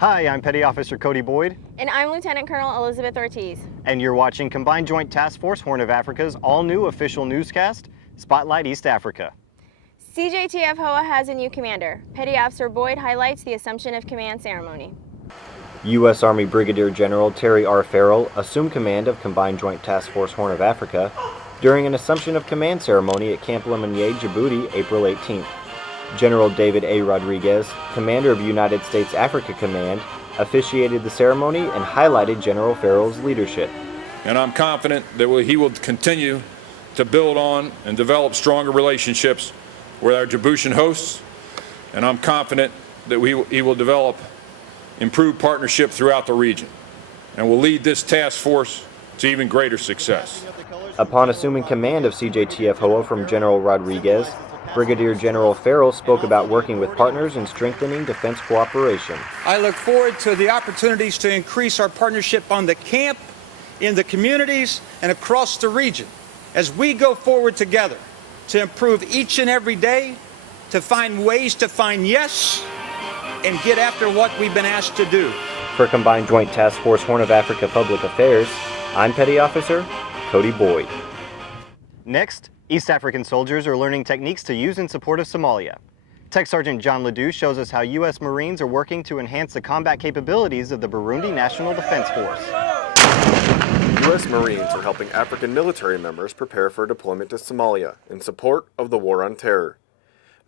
Hi, I'm Petty Officer Cody Boyd. And I'm Lieutenant Colonel Elizabeth Ortiz. And you're watching Combined Joint Task Force Horn of Africa's all-new official newscast, Spotlight East Africa. CJTF-HOA has a new commander. Petty Officer Boyd highlights the Assumption of Command ceremony. U.S. Army Brigadier General Terry R. Farrell assumed command of Combined Joint Task Force Horn of Africa during an Assumption of Command ceremony at Camp Lemonnier, Djibouti, April 18th. General David A. Rodriguez, commander of United States Africa Command, officiated the ceremony and highlighted General Farrell's leadership. And I'm confident that he will continue to build on and develop stronger relationships with our Djiboutian hosts, and I'm confident that he will develop improved partnership throughout the region and will lead this task force to even greater success. Upon assuming command of CJTF-HOA from General Rodriguez, Brigadier General Farrell spoke about working with partners and strengthening defense cooperation. I look forward to the opportunities to increase our partnership on the camp, in the communities, and across the region as we go forward together to improve each and every day, to find ways to find yes, and get after what we've been asked to do. For Combined Joint Task Force Horn of Africa Public Affairs, I'm Petty Officer Cody Boyd. Next, East African soldiers are learning techniques to use in support of Somalia. Tech Sergeant John Ledoux shows us how U.S. Marines are working to enhance the combat capabilities of the Burundi National Defense Force. U.S. Marines are helping African military members prepare for deployment to Somalia in support of the War on Terror.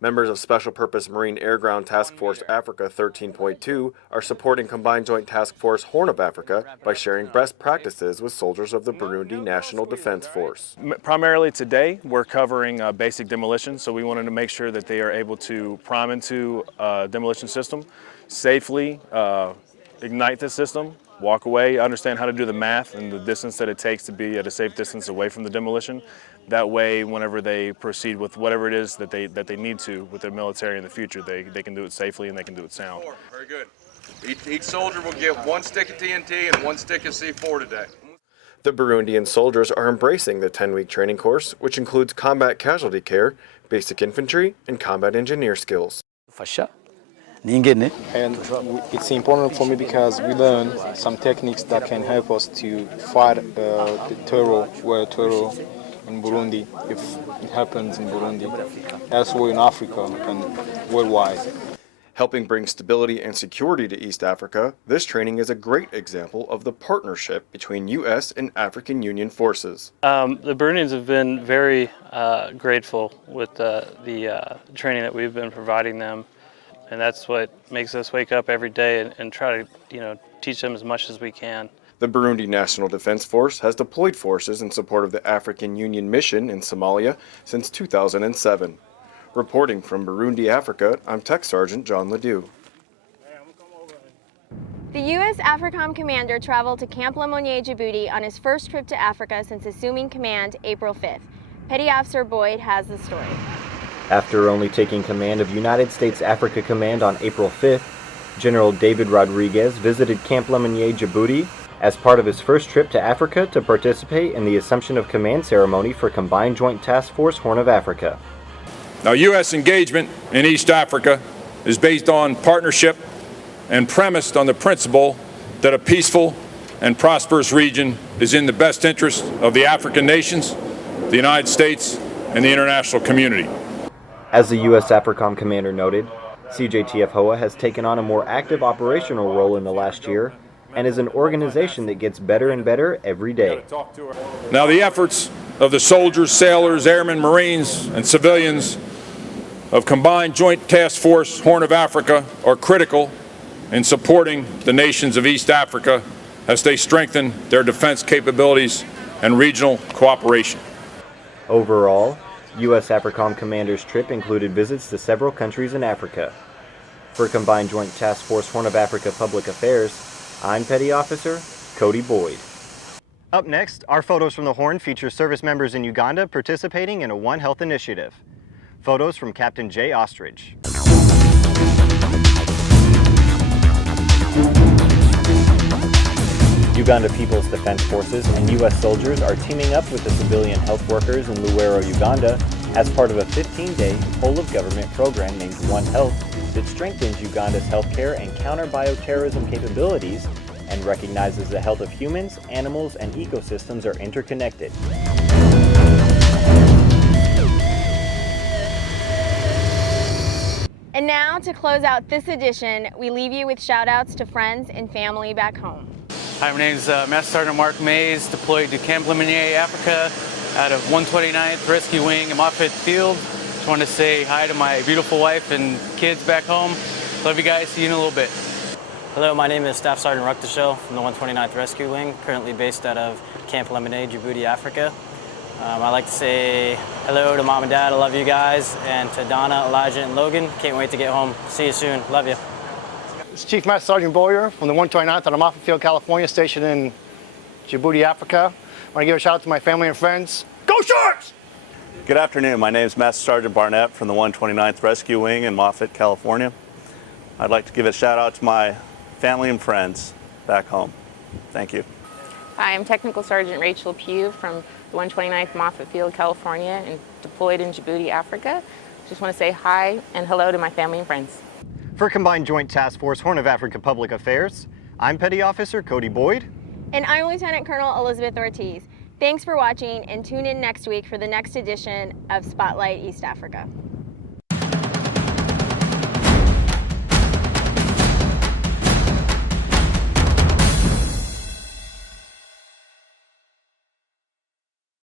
Members of Special Purpose Marine Air Ground Task Force Africa 13.2 are supporting Combined Joint Task Force Horn of Africa by sharing best practices with soldiers of the Burundi National Defense Force. Primarily today, we're covering basic demolition, so we wanted to make sure that they are able to prime into a demolition system, safely ignite the system, walk away, understand how to do the math and the distance that it takes to be at a safe distance away from the demolition. That way, whenever they proceed with whatever it is that they need to with their military in the future, they can do it safely and they can do it sound. Very good. Each soldier will get 1 stick of TNT and 1 stick of C4 today. The Burundian soldiers are embracing the 10-week training course, which includes combat casualty care, basic infantry, and combat engineer skills. And it's important for me because we learn some techniques that can help us to fight the terror in Burundi, if it happens in Burundi, elsewhere in Africa and worldwide. Helping bring stability and security to East Africa, this training is a great example of the partnership between U.S. and African Union forces. The Burundians have been very grateful with the training that we've been providing them, and that's what makes us wake up every day and try to teach them as much as we can. The Burundi National Defense Force has deployed forces in support of the African Union mission in Somalia since 2007. Reporting from Burundi, Africa, I'm Tech Sergeant John Ledoux. The USAFRICOM Commander traveled to Camp Lemonnier, Djibouti on his first trip to Africa since assuming command April 5th. Petty Officer Boyd has the story. After only taking command of United States Africa Command on April 5th, General David Rodriguez visited Camp Lemonnier, Djibouti, as part of his first trip to Africa to participate in the Assumption of Command ceremony for Combined Joint Task Force Horn of Africa. Now, U.S. engagement in East Africa is based on partnership and premised on the principle that a peaceful and prosperous region is in the best interest of the African nations, the United States, and the international community. As the USAFRICOM Commander noted, CJTF-HOA has taken on a more active operational role in the last year and is an organization that gets better and better every day. Now, the efforts of the soldiers, sailors, airmen, Marines, and civilians of Combined Joint Task Force Horn of Africa are critical in supporting the nations of East Africa as they strengthen their defense capabilities and regional cooperation. Overall, USAFRICOM Commander's trip included visits to several countries in Africa. For Combined Joint Task Force Horn of Africa Public Affairs, I'm Petty Officer Cody Boyd. Up next, our photos from the Horn feature service members in Uganda participating in a One Health initiative. Photos from Captain Jay Ostrich. Uganda People's Defense Forces and U.S. soldiers are teaming up with the civilian health workers in Luwero, Uganda, as part of a 15-day whole-of-government program named One Health believes it strengthens Uganda's healthcare and counter-bioterrorism capabilities and recognizes the health of humans, animals, and ecosystems are interconnected. And now, to close out this edition, we leave you with shout-outs to friends and family back home. Hi, my name is Master Sergeant Mark Mays, deployed to Camp Lemonnier, Africa, out of 129th Rescue Wing in Moffett Field. Just want to say hi to my beautiful wife and kids back home. Love you guys. See you in a little bit. Hello, my name is Staff Sergeant Ruckdashel from the 129th Rescue Wing, currently based out of Camp Lemonnier, Djibouti, Africa. I'd like to say hello to Mom and Dad, I love you guys, and to Donna, Elijah, and Logan. Can't wait to get home. See you soon. Love you. This is Chief Master Sergeant Boyer from the 129th out of Moffett Field, California, stationed in Djibouti, Africa. I want to give a shout out to my family and friends. Go Sharks! Good afternoon. My name is Master Sergeant Barnett from the 129th Rescue Wing in Moffett, California. I'd like to give a shout out to my family and friends back home. Thank you. Hi, I'm Technical Sergeant Rachel Pugh from the 129th Moffett Field, California, and deployed in Djibouti, Africa. Just want to say hi and hello to my family and friends. For Combined Joint Task Force Horn of Africa Public Affairs, I'm Petty Officer Cody Boyd. And I'm Lieutenant Colonel Elizabeth Ortiz. Thanks for watching, and tune in next week for the next edition of Spotlight East Africa.